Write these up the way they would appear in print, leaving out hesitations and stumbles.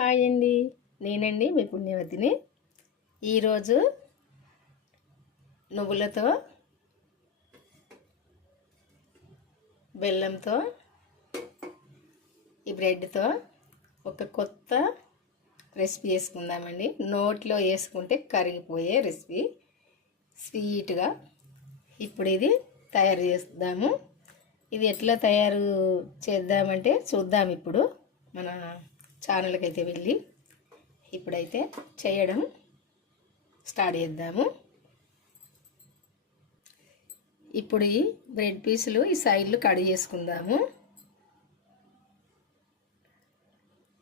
Hi అండి, నేనండి మీ పుణ్యవతిని. ఈరోజు నువ్వులతో బెల్లంతో ఈ బ్రెడ్తో ఒక కొత్త రెసిపీ చేసుకుందామండి. నోట్లో వేసుకుంటే కరిగిపోయే రెసిపీ, స్వీట్గా. ఇప్పుడు ఇది తయారు చేద్దాము. ఇది ఎట్లా తయారు చేద్దామంటే చూద్దాం. ఇప్పుడు మన ఛానల్కి అయితే వెళ్ళి ఇప్పుడైతే చేయడం స్టార్ట్ చేద్దాము. ఇప్పుడు ఈ బ్రెడ్ పీసులు ఈ సైడ్లు కట్ చేసుకుందాము.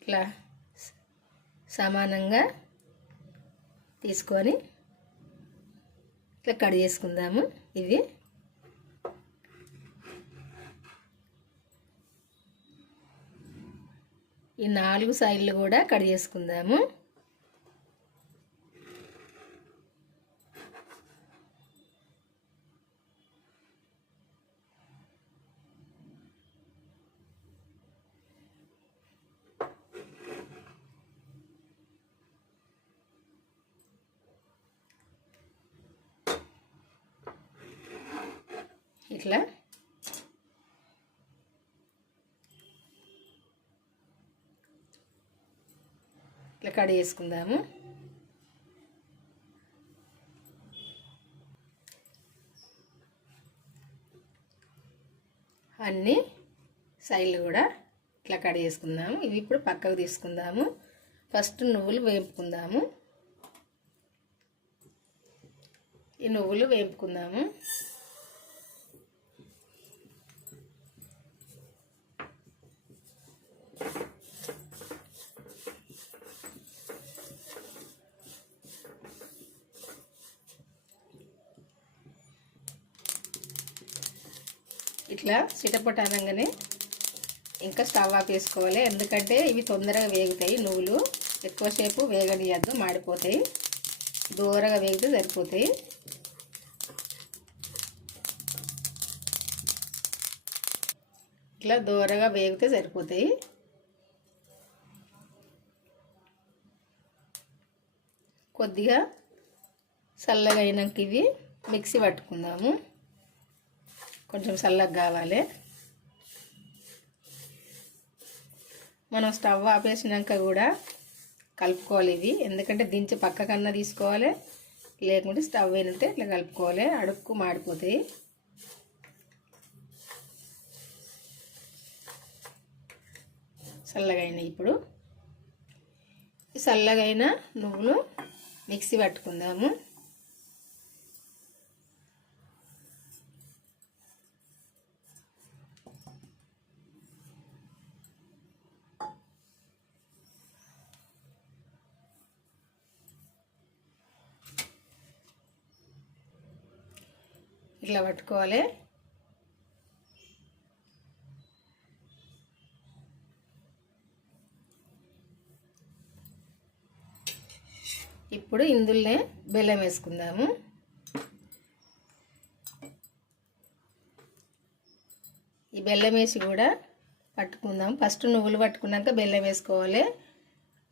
ఇట్లా సమానంగా తీసుకొని ఇట్లా కట్ చేసుకుందాము. ఇవి ఈ 4 సైడ్లు కూడా కట్ చేసుకుందాము. ఇట్లా కట్ చేసుకుందాము. అన్ని సైడ్లు కూడా ఇట్లా కట్ చేసుకుందాము. ఇవి ఇప్పుడు పక్కకు తీసుకుందాము. ఫస్ట్ నువ్వులు వేపుకుందాము. ఈ నువ్వులు వేపుకుందాము. ఇట్లా చిటపట అనగానే ఇంకా స్టవ్ ఆఫ్ వేసుకోవాలి. ఎందుకంటే ఇవి తొందరగా వేగుతాయి. నువ్వులు ఎక్కువసేపు వేగనియద్దు, మాడిపోతాయి. దూరగా వేగితే సరిపోతాయి. ఇట్లా దూరగా వేగితే సరిపోతాయి. కొద్దిగా చల్లగా అయినాక ఇవి మిక్సీ పట్టుకుందాము. కొంచెం చల్లగా కావాలి. మనం స్టవ్ ఆపేసినాక కూడా కలుపుకోవాలి ఇవి. ఎందుకంటే దించి పక్కకన్నా తీసుకోవాలి, లేకుంటే స్టవ్ అయినంటే ఇట్లా కలుపుకోవాలి. అడుక్కు మాడిపోతాయి. చల్లగా అయినాయి. ఇప్పుడు ఈ చల్లగా అయిన నువ్వులు మిక్సీ పట్టుకుందాము. ఇట్లా పట్టుకోవాలి. ఇప్పుడు ఇందులోనే బెల్లం వేసుకుందాము. ఈ బెల్లం వేసి కూడా పట్టుకుందాం. ఫస్ట్ నువ్వులు పట్టుకున్నాక బెల్లం వేసుకోవాలి.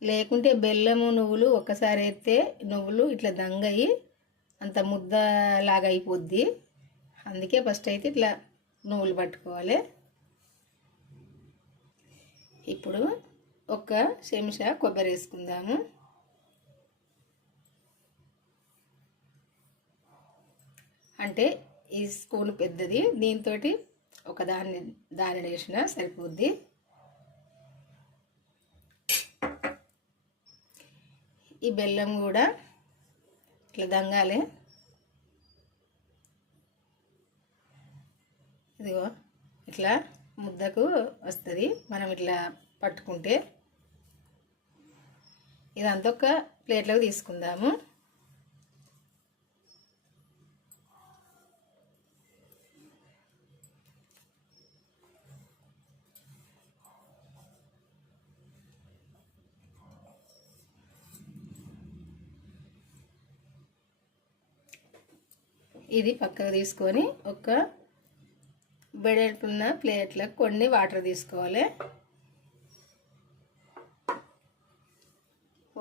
లేకుంటే బెల్లము నువ్వులు ఒక్కసారి వేస్తే నువ్వులు ఇట్లా దంగయి అంత ముద్దలాగా అయిపోద్ది. అందుకే ఫస్ట్ అయితే ఇట్లా నువ్వులు పట్టుకోవాలి. ఇప్పుడు ఒక చెంచా కొబ్బరి వేసుకుందాము. అంటే ఈ స్పూన్ పెద్దది, దీంతో ఒక దాని వేసినా సరిపోద్ది. ఈ బెల్లం కూడా ఇట్లా దంగాలి. ఇదిగో ఇట్లా ముద్దకు వస్తుంది మనం ఇట్లా పట్టుకుంటే. ఇదంతా ఒక ప్లేట్లోకి తీసుకుందాము. ఇది పక్కకు తీసుకొని ఒక బెడల్పున్న ప్లేట్లకు కొన్ని వాటర్ తీసుకోవాలి.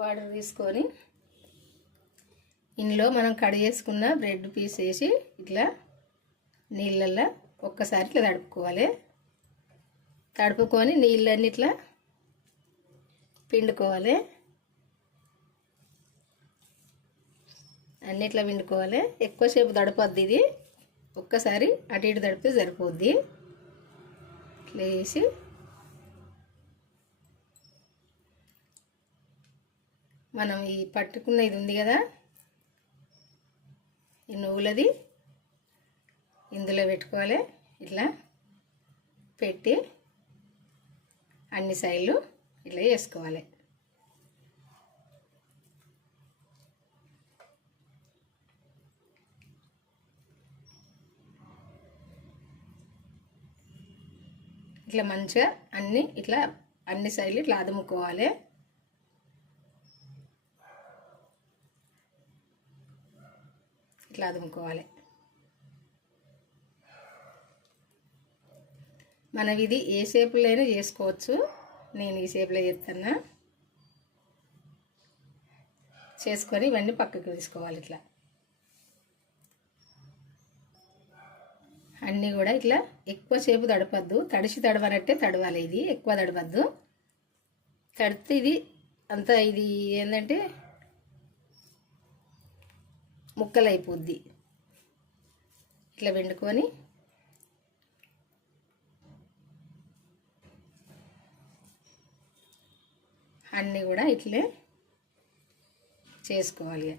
వాటర్ తీసుకొని ఇందులో మనం కడిగేసుకున్న బ్రెడ్ పీస్ వేసి ఇట్లా నీళ్ళల్లో ఒక్కసారి ఇట్లా తడుపుకోవాలి. తడుపుకొని నీళ్ళన్నీ ఇట్లా పిండుకోవాలి. అన్నిట్లా పిండుకోవాలి. ఎక్కువసేపు తడపద్ది, ఇది ఒక్కసారి అటు ఇటు తడిపితే సరిపోద్ది. ఇట్లా వేసి మనం ఈ పట్టుకున్న ఇది ఉంది కదా, ఈ నువ్వులది ఇందులో పెట్టుకోవాలి. ఇట్లా పెట్టి అన్ని సైడ్లు ఇట్లా వేసుకోవాలి. ఇట్లా మంచిగా అన్ని సైడ్లు ఇట్లా అదుముకోవాలి. ఇట్లా అదుముకోవాలి. మనం ఇది ఏ షేప్లో అయినా చేసుకోవచ్చు. నేను ఈ షేప్లో చేస్తున్నా. చేసుకొని ఇవన్నీ పక్కకు తీసుకోవాలి. ఇట్లా అన్నీ కూడా ఇట్లా ఎక్కువసేపు తడపద్దు, తడవనట్టే తడవాలి. ఇది ఎక్కువ తడవద్దు. తడితే ఇది అంతా ఇది ఏంటంటే ముక్కలు అయిపోద్ది. ఇట్లా వెండుకొని అన్నీ కూడా ఇట్లే చేసుకోవాలి.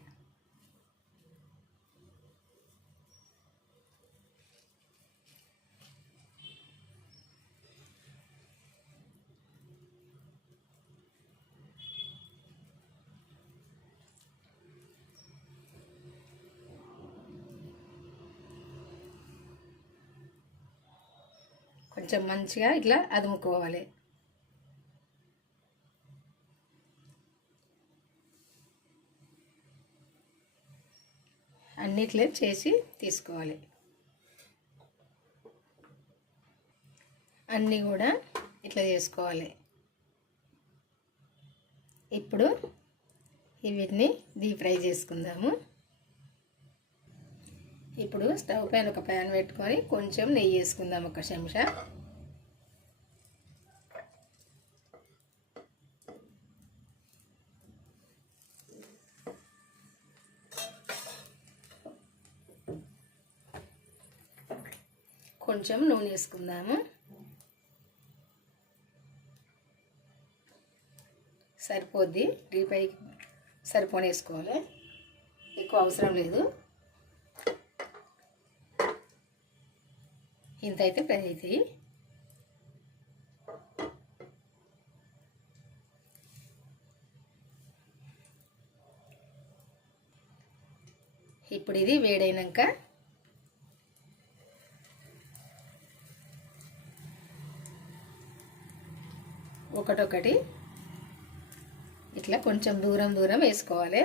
కొంచెం మంచిగా ఇట్లా అదుముకోవాలి. అన్నిట్లే చేసి తీసుకోవాలి. అన్నీ కూడా ఇట్లా చేసుకోవాలి. ఇప్పుడు వీటిని డీప్ ఫ్రై చేసుకుందాము. ఇప్పుడు స్టవ్ పైన ఒక ప్యాన్ పెట్టుకొని కొంచెం నెయ్యి వేసుకుందాం, ఒక చెంచా. కొంచెం నూనె వేసుకుందాము. సరిపోద్ది, డీప్ ఫ్రై సరిపోని వేసుకోవాలి, ఎక్కువ అవసరం లేదు. ఇంత అయితే ఫ్రై అవుతాయి. ఇప్పుడు ఇది వేడైనాక ఒకటొకటి ఇట్లా కొంచెం దూరం దూరం వేసుకోవాలి.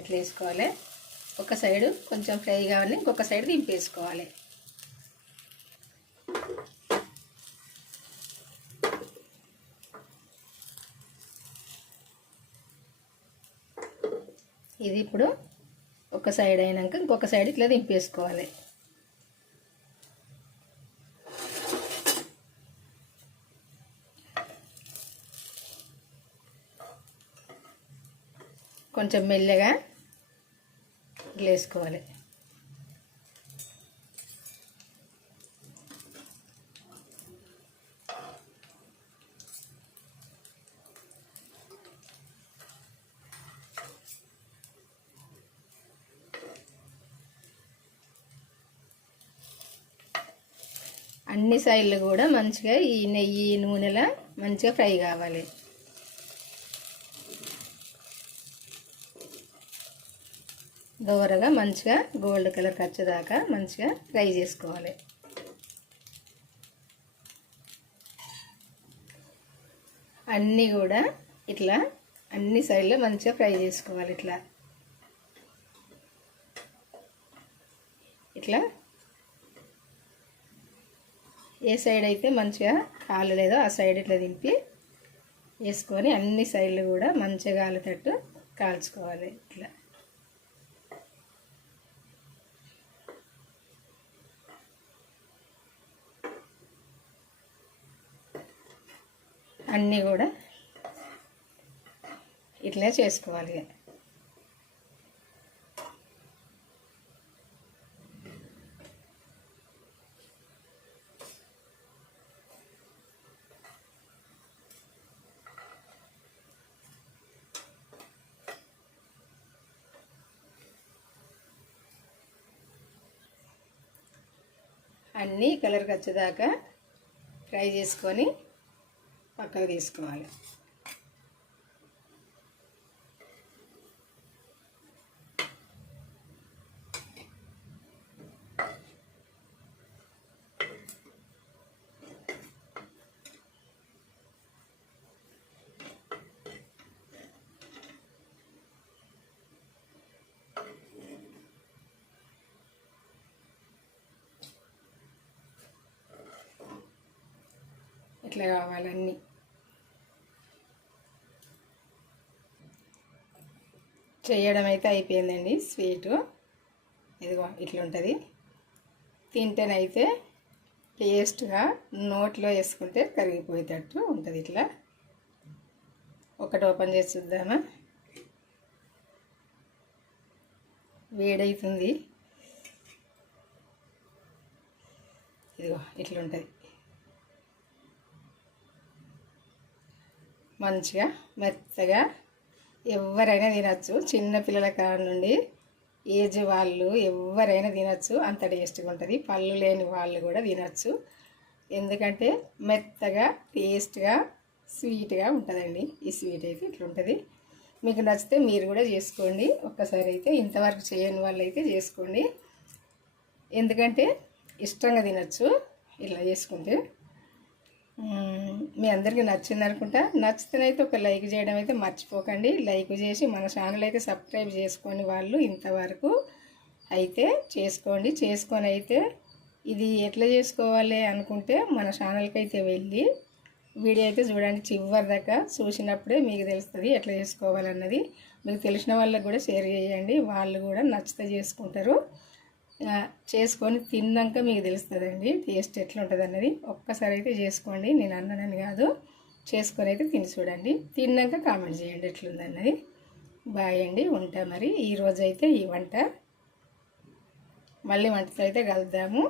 ఇట్లా వేసుకోవాలి. ఒక సైడు కొంచెం ఫ్రై కావాలి, ఇంకొక సైడ్ దింపేసుకోవాలి. ఇది ఇప్పుడు ఒక సైడ్ అయినాక ఇంకొక సైడ్ ఇట్లా దింపేసుకోవాలి. కొంచెం మెల్లగా ఇట్లా వేసుకోవాలి. అన్ని సైడ్లు కూడా మంచిగా ఈ నెయ్యి నూనెలా మంచిగా ఫ్రై కావాలి. దోరగా మంచిగా గోల్డ్ కలర్ వచ్చేదాకా మంచిగా ఫ్రై చేసుకోవాలి. అన్నీ కూడా ఇట్లా అన్ని సైడ్లో మంచిగా ఫ్రై చేసుకోవాలి. ఇట్లా ఇట్లా ఏ సైడ్ అయితే మంచిగా కాలలేదో ఆ సైడ్ ఇట్లా దింపి వేసుకొని అన్ని సైడ్లు కూడా మంచిగా కాలేటట్టు కాల్చుకోవాలి. ఇట్లా అన్నీ కూడా ఇట్లా చేసుకోవాలి. అన్నీ కలర్కి వచ్చేదాకా ఫ్రై చేసుకొని పక్కకు తీసుకోవాలి. ఇట్లా కావాలన్నీ. చేయడం అయితే అయిపోయిందండి స్వీటు. ఇదిగో ఇట్లా ఉంటుంది. తింటేనైతే టేస్ట్గా నోట్లో వేసుకుంటే కరిగిపోయేటట్టు ఉంటుంది. ఇట్లా ఒకటి ఓపెన్ చేసి చూద్దామా? వేడవుతుంది. ఇదిగో ఇట్లా ఉంటుంది. మంచిగా మెత్తగా ఎవరైనా తినచ్చు. చిన్న పిల్లల కాడ నుండి ఏజ్ వాళ్ళు ఎవరైనా తినచ్చు. అంత టేస్ట్గా ఉంటుంది. పళ్ళు లేని వాళ్ళు కూడా తినచ్చు. ఎందుకంటే మెత్తగా టేస్ట్గా స్వీట్గా ఉంటుందండి. ఈ స్వీట్ అయితే ఇట్లుంటుంది. మీకు నచ్చితే మీరు కూడా చేసుకోండి. ఒక్కసారి అయితే ఇంతవరకు చేయని వాళ్ళు అయితే చేసుకోండి. ఎందుకంటే ఇష్టంగా తినచ్చు ఇలా చేసుకుంటే. మీ అందరికీ నచ్చింది అనుకుంటా. నచ్చితేనైతే ఒక లైక్ చేయడం అయితే మర్చిపోకండి. లైక్ చేసి మన ఛానల్ అయితే సబ్స్క్రైబ్ చేసుకొని వాళ్ళు ఇంతవరకు అయితే చేసుకోండి. చేసుకొని అయితే ఇది ఎట్లా చేసుకోవాలి అనుకుంటే మన ఛానల్కి అయితే వెళ్ళి వీడియో అయితే చూడండి. చివరి దాకా చూసినప్పుడే మీకు తెలుస్తుంది ఎట్లా చేసుకోవాలన్నది. మీకు తెలిసిన వాళ్ళకి కూడా షేర్ చేయండి. వాళ్ళు కూడా నచ్చితే చేసుకుంటారు. చేసుకొని తిన్నాక మీకు తెలుస్తుందండి టేస్ట్ ఎట్లా ఉంటుంది అన్నది. ఒక్కసారి అయితే చేసుకోండి. నేను అన్నానని కాదు, చేసుకొని అయితే తిని చూడండి. తిన్నాక కామెంట్ చేయండి ఎట్లుందన్నది. బాయ్ అండి, ఉంటా మరి. ఈరోజు అయితే ఈ వంట, మళ్ళీ వంటతో అయితే కలుద్దాము.